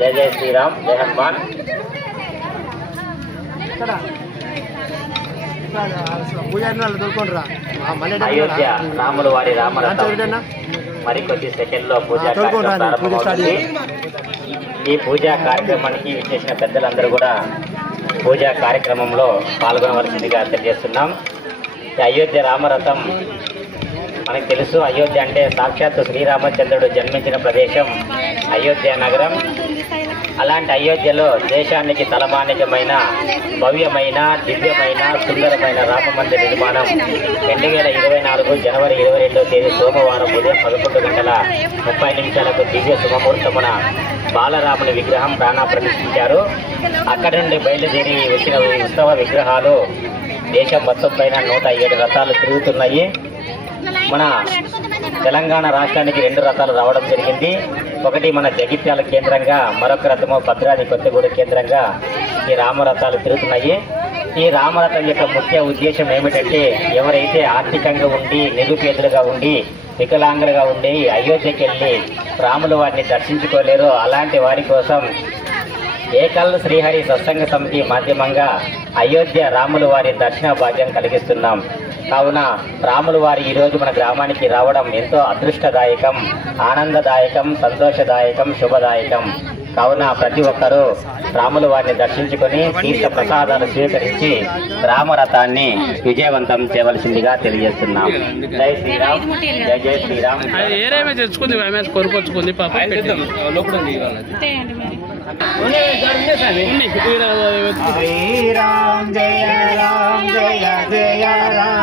జై జై శ్రీరామ్, జై హనుమాన్. అయోధ్య రాముల వారి రామరథం మరికొద్ది సెకండ్లో పూజా కార్యక్రమం ప్రారంభమవుతుంది. ఈ పూజా కార్యక్రమానికి విచ్చేసిన పెద్దలందరూ కూడా పూజా కార్యక్రమంలో పాల్గొనవలసిందిగా తెలియజేస్తున్నాం. అయోధ్య రామరథం మనకు తెలుసు. అయోధ్య అంటే సాక్షాత్తు శ్రీరామచంద్రుడు జన్మించిన ప్రదేశం అయోధ్య నగరం. అలాంటి అయోధ్యలో దేశానికి తలమానికమైన భవ్యమైన దివ్యమైన సుందరమైన రామ మందిర నిర్మాణం 2024 జనవరి 22వ తేదీ సోమవారం ఉదయం 11:30 దివ్య శుభముహూర్తమున బాలరాముని విగ్రహం ప్రాణ ప్రతిష్ఠించారు. అక్కడి నుండి బయలుదేరి వచ్చిన ఉత్సవ విగ్రహాలు దేశం మొత్తం పైన 107 రథాలు తిరుగుతున్నాయి. మన తెలంగాణ రాష్ట్రానికి 2 రథాలు రావడం జరిగింది. ఒకటి మన జగిత్యాల కేంద్రంగా, మరొక రథము భద్రాద్రి కొత్తగూడెం కేంద్రంగా ఈ రామరథాలు తిరుగుతున్నాయి. ఈ రామరథం యొక్క ముఖ్య ఉద్దేశం ఏమిటంటే, ఎవరైతే ఆర్థికంగా ఉండి నిరుపేదలుగా ఉండి వికలాంగులుగా ఉండి అయోధ్యకి వెళ్ళి రాముల వారిని దర్శించుకోలేరో అలాంటి వారి కోసం ఏకల్ శ్రీహరి సత్సంగ సమితి మాధ్యమంగా అయోధ్య రాముల వారి దర్శన భాగ్యం కలిగిస్తున్నాం. కావున రాముల వారి ఈరోజు మన గ్రామానికి రావడం ఎంతో అదృష్టదాయకం, ఆనందదాయకం, సంతోషదాయకం, శుభదాయకం. కావున ప్రతి ఒక్కరూ రాముల వారిని దర్శించుకొని తీర్థ ప్రసాదాలు స్వీకరించి రామరథాన్ని విజయవంతం చేయవలసిందిగా తెలియజేస్తున్నాం. జై శ్రీరామ్, జై జై శ్రీరామ్. శ్రీరామ్ జయ రామ్ జయ జయ రామ్.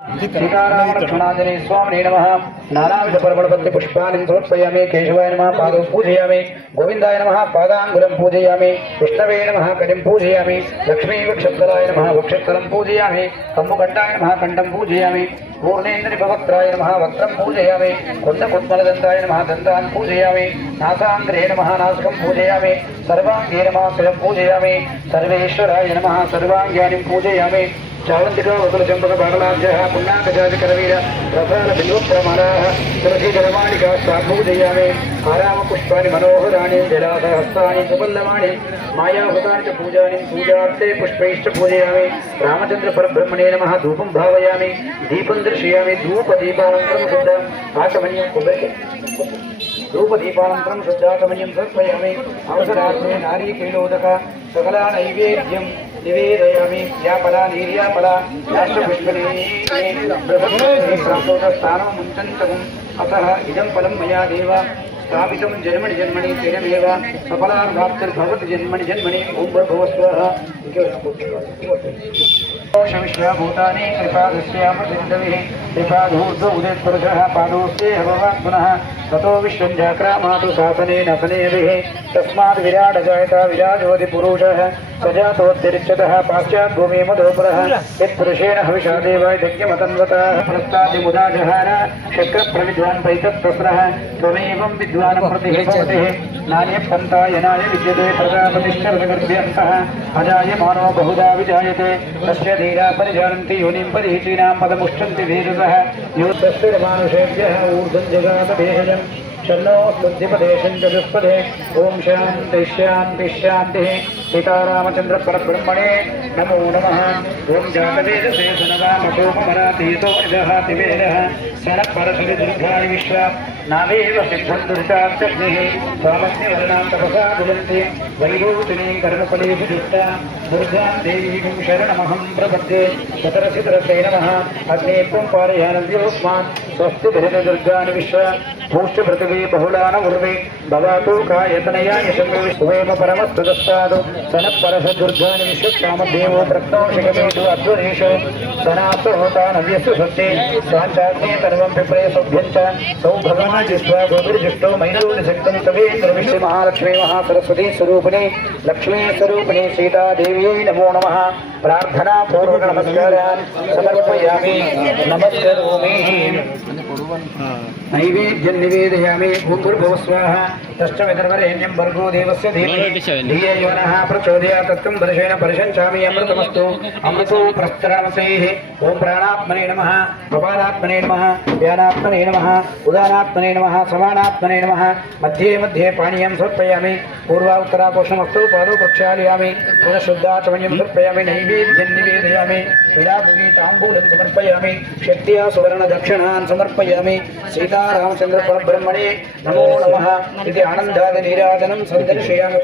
सीतारामलक्ष्मणाञ्जनेय स्वामिने नमः। नानाविध परमणपत्ति पुष्पाणि समर्पयामि। केशवाय नमः पादौ पूजयामि। गोविन्दाय नमः पादाङ्गुलं पूजयामि। विष्णवे नमः कटिं पूजयामि। लक्ष्मी वक्षस्थलाय नमः वक्षस्थलं पूजयामि। कम्बुकण्ठाय नमः कण्ठं पूजयामि। पूर्णेन्द्रभवक्त्राय नमः वक्त्रं पूजयामि। कुन्दकुड्मलदन्ताय नमः दन्तान् पूजयामि। नासाग्रे नमः नासिकं पूजयामि। सर्वाङ्गे नमः शिरं पूजयामि। सर्वेश्वराय नमः सर्वाङ्गानि पूजयामि। चावंतिका वकुल चंपक बाणलाभ्यः पुण्णाकजातिकरवीर रथाल बिल्वप्रमाणाः तुलसीजलमालिका पूजयामि। आरामपुष्पाणि मनोहराणि जलाधहस्तानि सुबल्लवाणि मायाभूतानि च पूजानि पूजार्थे पुष्पैश्च पूजयामि। रामचन्द्रपरब्रह्मणे नमः धूपं भावयामि। दीपं दर्शयामि। धूपदीपानन्तरं शुद्ध आचमनीयं धूपदीपानन्तरं शुद्धाचमनीयं समर्पयामि। अवसरार्थे नारीकेलोदक सकला नैवेद्यं निवेदयामि। यापला नीर्यापला राष्ट्रपुष्पनीप्राप्तोदस्थानं मुञ्चन्तम् अतः इदं फलं मया देव स्थापितं जन्मनि जन्मनि तेनमेव सफलार्धाप्तिर्भवति जन्मनि जन्मनि ॐ भूर्भुवस्वः। विश्वभूतानि कृपादस्यामृतिन्दविः कृपाधूर्ध्व उदयपुरुषः पादोस्ते भवान् पुनः ततो विश्वं जाक्रामातु शासनेन सनेभिः तस्माद् विराट जायता विराजोति पुरुषः सजातोत्तिरिच्यतः पाश्चात् भूमि मधोपुरः यत्पुरुषेण हविषा देवाय यज्ञमतन्वतः प्रस्ताद्यमुदा जहार शक्रप्रविद्वान् पैतत्तस्रः त्वमेवं विद्वान् प्रतिः नान्यपन्थाय नाय विद्यते प्रजापतिश्चर्वगर्भ्यन्तः अजायमानो बहुधा विजायते तस्य धीरा परिजानन्ति योनिं परिहीचीनां पदमुष्टन्ति भेदसः योद्धस्थिरमानुषेभ्यः ऊर्ध्वं जगात भेषजम् शन्नो स्तुतिपदेशं चतुष्पदे ॐ शान्ति शान्ति शान्तिः। सीतारामचन्द्र परब्रह्मणे नमो नमः। ॐ जातवेदसे सनदामशोपमरातीतो निदहाति वेदः सनपरशुरि दुर्गाणि विश्वा नावेव सिद्धं दुर्गात्यग्निः स्वामस्य वरणां तपसा दुलन्ति वैभूतिनीं कर्मफलेषु जुष्टा दुर्गां देवीं शरणमहं प्रपद्ये शतरसितरसे नमः। अग्ने त्वं पारयानव्योऽस्मान् स्वस्ति भरति दुर्गाणि विश्वा भूष्टपृथिवी बहुलान उर्वे भवातु कायतनया यशमेव परमस्तु दस्तादु सनपरशुर्गानि विश्वकामदेवो प्रत्नोषिकमेषु अध्वरेश सनातो होता नव्यस्तु सत्ये स्वाञ्चाग्ने सर्वं पिप्रे सौभ्यं च सौभगवान् जिष्वा गोभिर्जुष्टो मैनरूढशक्तं तवेन्द्रविश्व महालक्ष्मी महासरस्वती स्वरूपिणी लक्ष्मी स्वरूपिणी सीता देवी नमो नमः। प्रार्थना पूर्वक नमस्कारान् समर्पयामि। नमस्करोमि। नैवेद्यं निवेदयामि। भूर्भुवस्वाः तश्च विदर्भरेण्यं भर्गो देवस्य धीमहि धियो यो नः प्रचोदयात् तत्कं वर्षेण परिषञ्चामि। अमृतमस्तु अमृतो प्रस्तरामसेः। ॐ प्राणात्मने नमः कपालात्मने नमः व्यानात्मने नमः उदानात्मने नमः समानात्मने नमः। मध्ये मध्ये पानीयं समर्पयामि। पूर्वात्तरापोषणमस्तु पादौ प्रक्षालयामि। पुनः शुद्धाचमनीयं समर्पयामि। नैवेद्यं निवेदयामि। विलापगीताम्बूलं समर्पयामि। शक्त्या सुवर्णदक्षिणान् समर्पयामि। सीतारामचन्द्र परब्रह्मणे नमो नमः इति आनन्दादि नीराजनं सन्दर्शयामि।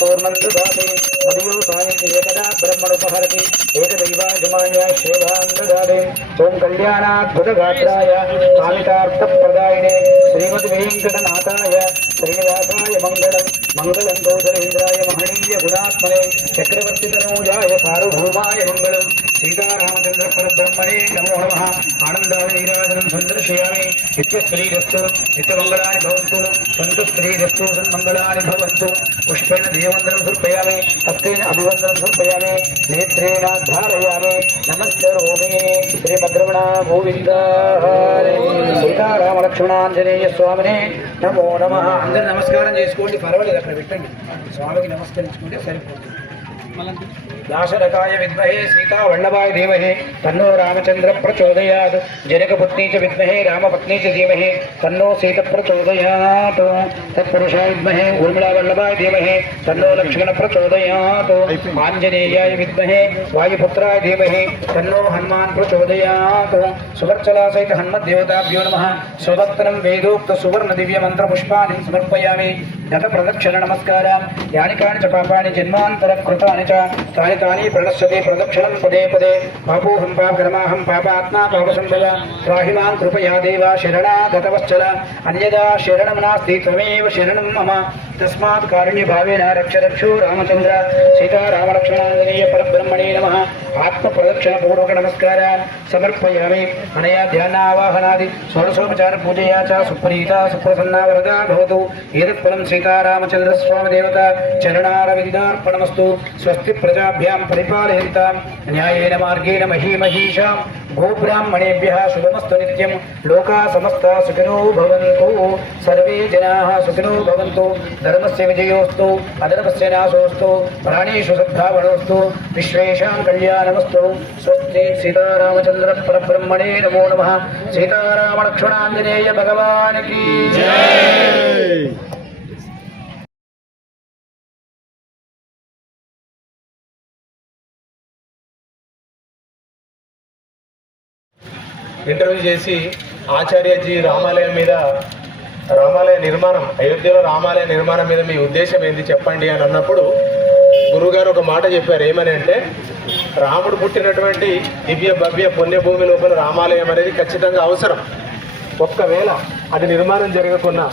पूर्णं ददाति मदियो स्वामीति एकदा ब्रह्मणोपहरति एकदैवाजमान्या सेवां ददाति। ॐ कल्याणाद्भुतगात्राय कामितार्थप्रदायिने श्रीमद्वेङ्कटनाथाय श्रीनिवासाय मङ्गलं मङ्गलं कौसलेन्द्राय महनीय गुणात्मने चक्रवर्तितनूजाय सार्वभौमाय मङ्गलं। सीतारामचन्द्र परब्रह्मणे नमो नमः। आनन्दाय नीराजनं सन्दर्शयामि। नित्यस्त्रीरस्तु नित्यमङ्गलानि भवन्तु सन्तुस्त्रीरस्तु सन्मङ्गलानि भवन्तु। पुष्पेण देववन्दनं समर्पयामि। हस्तेन अभिवन्दनं समर्पयामि। नेत्रेण धारयामि। नमस्करोमि। श्रीमद्रमण गोविन्द हरे। सीतारामलक्ष्मणाञ्जनेय स्वामिने नमो नमः। అందరూ నమస్కారం చేసుకోండి, పర్వాలేదు అక్కడ పెట్టండి, స్వామికి నమస్కరించుకుంటే సరిపోతుంది. दाशरथाय विद्महे सीता वल्लभाय धीमहि तन्नो रामचंद्र प्रचोदयात्। जनकपत्नी च विद्महे रामपत्नी च धीमहि तन्नो सीता प्रचोदयात्। तत्पुरुषाय विद्महे ऊर्मिला वल्लभाय धीमहि तन्नो लक्ष्मण प्रचोदयात्। आञ्जनेयाय विद्महे वायुपुत्राय धीमहि तन्नो हनुमान् प्रचोदयात्। सुवर्चला सहित हनुमद्देवताभ्यो नमः। स्वभक्तनं वेदोक्त सुवर्ण दिव्य मंत्र पुष्पाणि समर्पयामि। गत प्रदक्षिण नमस्कारान् यानि कानि च पापानि जन्मान्तरं कृतानि च तानि तानि प्रणश्यते प्रदक्षिणं पदे पदे। पापोऽहं पापकर्माहं पापात्मा पापसम्भव त्राहि मां कृपया देव शरणागतवत्सल। अन्यदा शरणं नास्ति त्वमेव शरणं मम। तस्मात् कारुण्यभावेन रक्ष रक्षो रामचन्द्र। सीतारामलक्ष्मणाञ्जनेय परब्रह्मणे नमः आत्मप्रदक्षिणपूर्वक नमस्कारान् समर्पयामि अनया ध्यानावाहनादि षोडशोपचार पूजया च सुप्रीता सुप्रसन्ना वरदा भवतु एतत्फलं सीतारामचन्द्रस्वामी देवता चरणारविन्दार्पणमस्तु स्वस्ति प्रजाभ्यां परिपालयन्तां न्यायेन मार्गेण महीमहीषां गोब्राह्मणेभ्यः शुभमस्तु नित्यं लोकाः समस्ताः सुखिनो भवन्तु सर्वे जनाः सुखिनो भवन्तु धर्मस्य विजयोस्तु अधर्मस्य नाशोस्तु प्राणेषु सद्भावनोस्तु विश्वेषां कल्याणमस्तु स्वस्ति सीतारामचन्द्र परब्रह्मणे नमो नमः सीतारामलक्ष्मणाञ्जनेय भगवान् की जय। ఇంటర్వ్యూ చేసి ఆచార్యజీ రామాలయ నిర్మాణం అయోధ్యలో రామాలయ నిర్మాణం మీద మీ ఉద్దేశం ఏంది చెప్పండి అని అన్నప్పుడు గురువుగారు ఒక మాట చెప్పారు. ఏమని అంటే, రాముడు పుట్టినటువంటి దివ్య భవ్య పుణ్యభూమి లోపల రామాలయం అనేది ఖచ్చితంగా అవసరం. ఒక్కవేళ అది నిర్మాణం జరగకున్నా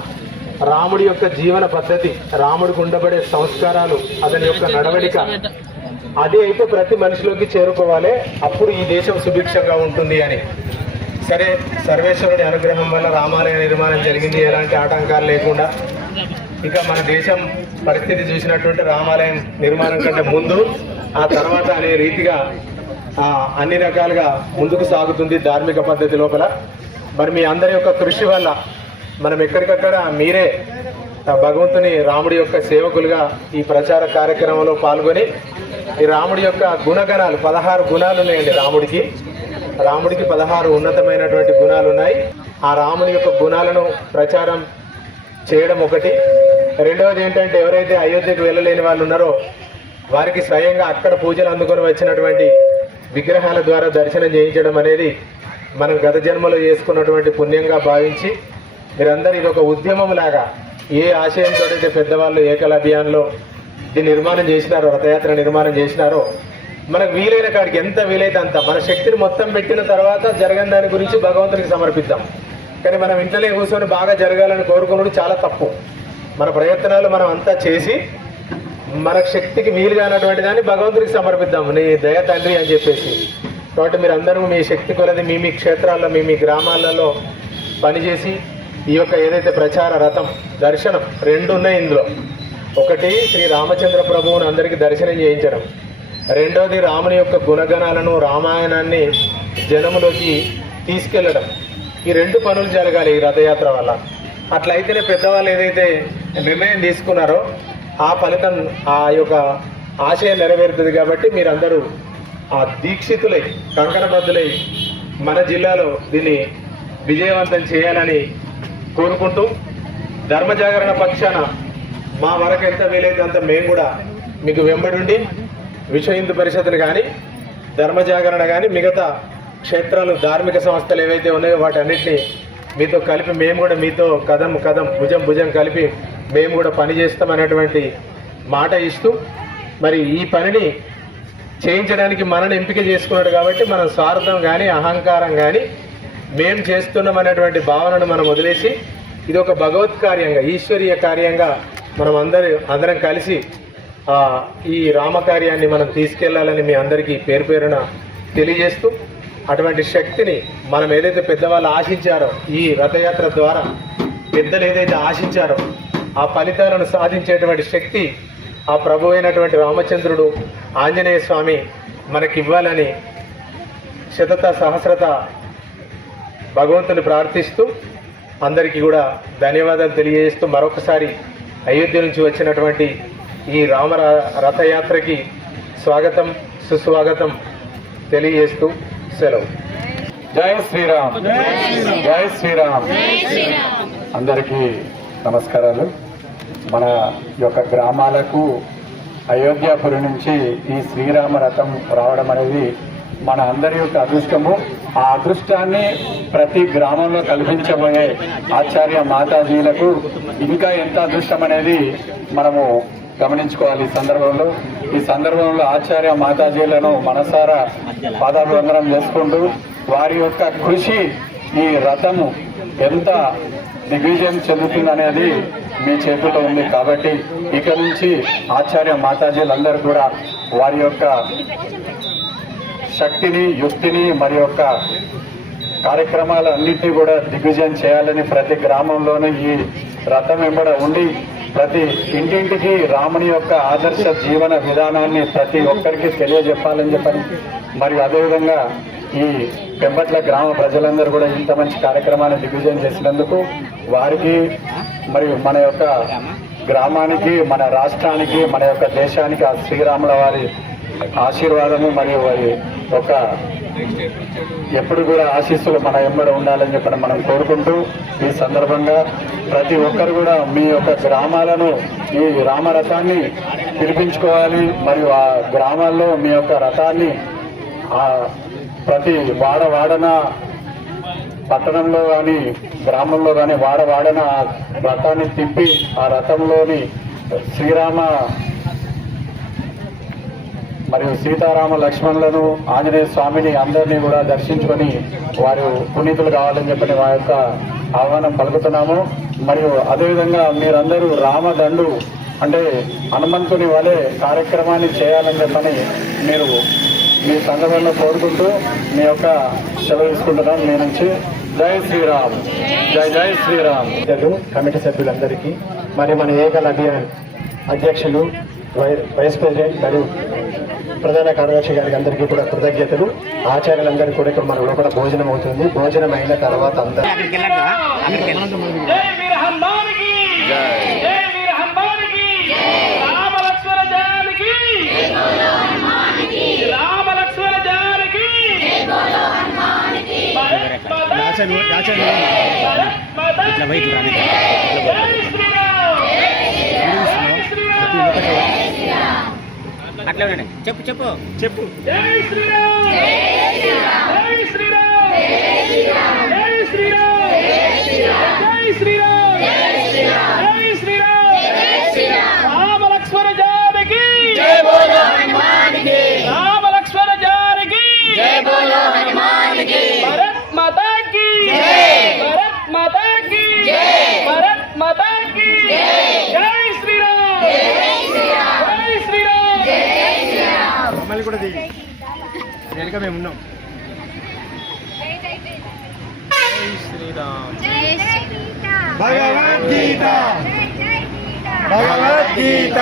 రాముడి యొక్క జీవన పద్ధతి, రాముడికి ఉండబడే సంస్కారాలు, అతని యొక్క నడవడిక అది అయితే ప్రతి మనిషిలోకి చేరుకోవాలి. అప్పుడు ఈ దేశం సుభిక్షంగా ఉంటుంది అని. సరే, సర్వేశ్వరుడి అనుగ్రహం వల్ల రామాలయ నిర్మాణం జరిగింది, ఎలాంటి ఆటంకాలు లేకుండా. ఇక మన దేశం పరిస్థితి చూసినటువంటి రామాలయం నిర్మాణం కంటే ముందు ఆ తర్వాత అనే రీతిగా అన్ని రకాలుగా ముందుకు సాగుతుంది ధార్మిక పద్ధతి లోపల. మరి మీ అందరి యొక్క కృషి వల్ల మనం ఎక్కడికక్కడ మీరే భగవంతుని రాముడి యొక్క సేవకులుగా ఈ ప్రచార కార్యక్రమంలో పాల్గొని ఈ రాముడి యొక్క గుణగణాలు 16 గుణాలు ఉన్నాయండి. రాముడికి 16 ఉన్నతమైనటువంటి గుణాలు ఉన్నాయి. ఆ రాముని యొక్క గుణాలను ప్రచారం చేయడం ఒకటి. రెండవది ఏంటంటే, ఎవరైతే అయోధ్యకు వెళ్ళలేని వాళ్ళు ఉన్నారో వారికి స్వయంగా అక్కడ పూజలు అందుకొని వచ్చినటువంటి విగ్రహాల ద్వారా దర్శనం చేయించడం అనేది మనం గత జన్మలో చేసుకున్నటువంటి పుణ్యంగా భావించి మీరందరూ ఇది ఒక ఉద్యమం లాగా ఏ ఆశయంతో అయితే పెద్దవాళ్ళు ఏకలవ్యాన్లో దీన్ని నిర్మాణం చేసినారో, రథయాత్ర నిర్మాణం చేసినారో, మనకు వీలైన కాడికి ఎంత వీలైతే అంత మన శక్తిని మొత్తం పెట్టిన తర్వాత జరగని దాని గురించి భగవంతునికి సమర్పిద్దాం. కానీ మనం ఇంట్లోనే కూర్చొని బాగా జరగాలని కోరుకున్నది చాలా తప్పు. మన ప్రయత్నాలు మనం అంతా చేసి మన శక్తికి వీలుగానటువంటి దాన్ని భగవంతునికి సమర్పిద్దాం, నీ దయ తండ్రి అని చెప్పేసి. కాబట్టి మీరు అందరూ మీ శక్తి కొలది మీ క్షేత్రాల్లో మీ గ్రామాలలో పనిచేసి ఈ యొక్క ఏదైతే ప్రచార రథం దర్శనం 2 ఉన్నాయి ఇందులో. ఒకటి శ్రీ రామచంద్ర ప్రభువుని అందరికీ దర్శనం చేయించడం, రెండవది రాముని యొక్క గుణగణాలను రామాయణాన్ని జనములోకి తీసుకెళ్లడం. ఈ 2 పనులు జరగాలి ఈ రథయాత్ర వల్ల. అట్లయితేనే పెద్దవాళ్ళు ఏదైతే నిర్ణయం తీసుకున్నారో ఆ ఫలితం, ఆ యొక్క ఆశయం నెరవేరుతుంది. కాబట్టి మీరందరూ ఆ దీక్షితులై కంకణబద్ధులై మన జిల్లాలో దీన్ని విజయవంతం చేయాలని కోరుకుంటూ, ధర్మజాగరణ పక్షాన మా వరకు ఎంత వీలైతే అంత మేము కూడా మీకు వెంబడి విశ్వ హిందూ పరిషత్తును కానీ, ధర్మజాగరణ కానీ, మిగతా క్షేత్రాలు ధార్మిక సంస్థలు ఏవైతే ఉన్నాయో వాటన్నిటినీ మీతో కలిపి మేము కూడా మీతో కదం భుజం కలిపి మేము కూడా పనిచేస్తామనేటువంటి మాట ఇస్తూ, మరి ఈ పనిని చేయించడానికి మనని ఎంపిక చేసుకున్నాడు కాబట్టి మనం స్వార్థం కానీ అహంకారం కానీ మేము చేస్తున్నాం అనేటువంటి భావనను మనం వదిలేసి ఇది ఒక భగవత్ కార్యంగా, ఈశ్వరీయ కార్యంగా మనం అందరం కలిసి ఈ రామకార్యాన్ని మనం తీసుకెళ్లాలని మీ అందరికీ పేరు పేరున తెలియజేస్తూ, అటువంటి శక్తిని మనం ఏదైతే పెద్దవాళ్ళు ఆశించారో, ఈ రథయాత్ర ద్వారా పెద్దలు ఏదైతే ఆశించారో ఆ ఫలితాలను సాధించేటువంటి శక్తి ఆ ప్రభు అయినటువంటి రామచంద్రుడు ఆంజనేయ స్వామి మనకివ్వాలని శతత సహస్రత భగవంతుని ప్రార్థిస్తూ అందరికీ కూడా ధన్యవాదాలు తెలియజేస్తూ, మరొకసారి అయోధ్య నుంచి వచ్చినటువంటి ఈ రామ రథయాత్రకి స్వాగతం సుస్వాగతం తెలియజేస్తూ సెలవు. జై శ్రీరామ్, జై శ్రీరామ్. అందరికీ నమస్కారాలు. మన యొక్క గ్రామాలకు అయోధ్యాపురి నుంచి ఈ శ్రీరామ రథం రావడం అనేది మన అందరి యొక్క అదృష్టము. ఆ అదృష్టాన్ని ప్రతి గ్రామంలో కల్పించబోయే ఆచార్య మాతాజీలకు ఇంకా ఎంత అదృష్టం అనేది మనము గమనించుకోవాలి. ఈ సందర్భంలో ఆచార్య మాతాజీలను మనసారా పాదాభివందనం చేసుకుంటూ, వారి యొక్క కృషి ఈ రథము ఎంత దిగ్విజయం చెందుతుందనేది మీ చేతిలో ఉంది. కాబట్టి ఇక నుంచి ఆచార్య మాతాజీలందరూ కూడా వారి యొక్క శక్తిని, యుక్తిని మరి యొక్క కార్యక్రమాలన్నింటినీ కూడా దిగ్విజయం చేయాలని ప్రతి గ్రామంలోనూ ఈ రథం వెంబడ ఉండి ప్రతి ఇంటింటికి రాముని యొక్క ఆదర్శ జీవన విధానాన్ని ప్రతి ఒక్కరికి తెలియజెప్పాలని చెప్పని మరియు అదేవిధంగా ఈ పెంపట్ల గ్రామ ప్రజలందరూ కూడా ఇంత మంచి కార్యక్రమాన్ని దిగ్విజయం చేసినందుకు వారికి మరియు మన యొక్క గ్రామానికి, మన రాష్ట్రానికి, మన యొక్క దేశానికి ఆ శ్రీరాముల వారి ఆశీర్వాదము మరియు వారి ఒక ఎప్పుడు కూడా ఆశీస్సులు మన వెంబడి ఉండాలని చెప్పి మనం కోరుకుంటూ ఈ సందర్భంగా ప్రతి ఒక్కరు కూడా మీ యొక్క గ్రామాలను ఈ రామరథాన్ని పిలిపించుకోవాలి మరియు ఆ గ్రామాల్లో మీ యొక్క రథాన్ని ప్రతి వాడన పట్టణంలో కానీ గ్రామంలో కానీ వాడన రథాన్ని తిప్పి ఆ రథంలోని శ్రీరామ మరియు సీతారామ లక్ష్మణులను, ఆంజనేయ స్వామిని అందరినీ కూడా దర్శించుకొని వారు పునీతులు కావాలని చెప్పని మా యొక్క ఆహ్వానం పలుకుతున్నాము. మరియు అదేవిధంగా మీరందరూ రామదండు అంటే హనుమంతుని వలె కార్యక్రమాన్ని చేయాలని చెప్పని మీరు మీ సందర్భంలో కోరుకుంటూ మీ యొక్క సెలవు తీసుకుంటున్నాం. మీ నుంచి జై శ్రీరామ్, జై జై శ్రీరామ్. కమిటీ సభ్యులందరికీ మరి మన ఏకల్ అధ్యక్షులు, వైస్ ప్రెసిడెంట్ మరియు ప్రధాన కార్యదర్శి గారికి అందరికీ కూడా కృతజ్ఞతలు. ఆచార్యులందరికీ కూడా ఇక్కడ మన లోపల భోజనం అవుతుంది. భోజనం అయిన తర్వాత అందరూ అట్లా చెప్పు చెప్పు చెప్పు. జై శ్రీరామ్, జై శ్రీరామ్, జై శ్రీరామ్, జై శ్రీరామ్, జై శ్రీరామ్, జై శ్రీరామ్, జై శ్రీరామ్. రామ లక్ష్మణ జానకి జై బోలో హనుమానికి, రామ లక్ష్మణ జానకి జై బోలో హనుమానికి. భారత్ మాతా की జై, భారత్ మాతా की జై, భారత్ మాతా की జై. జై శ్రీరామ్, జై శ్రీరామ్, జై శ్రీరామ్, జై శ్రీరామ్. మమ్మల్ని కూడా దిగి వెనుక మేము ఉన్నాం. భగవద్గీత, భగవద్గీత,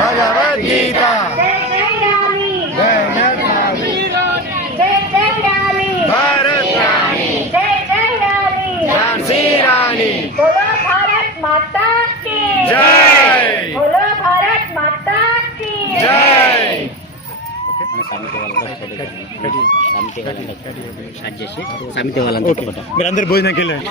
భగవద్గీత. భారత్ ఝాన్సీ రాణి भारत माता की జై, बोलो भारत माता की జై. సమితి వాళ్ళంతా స్టార్ట్ చేసి సమితి వాళ్ళంతా మీరందరూ భోజనంకి వెళ్ళండి.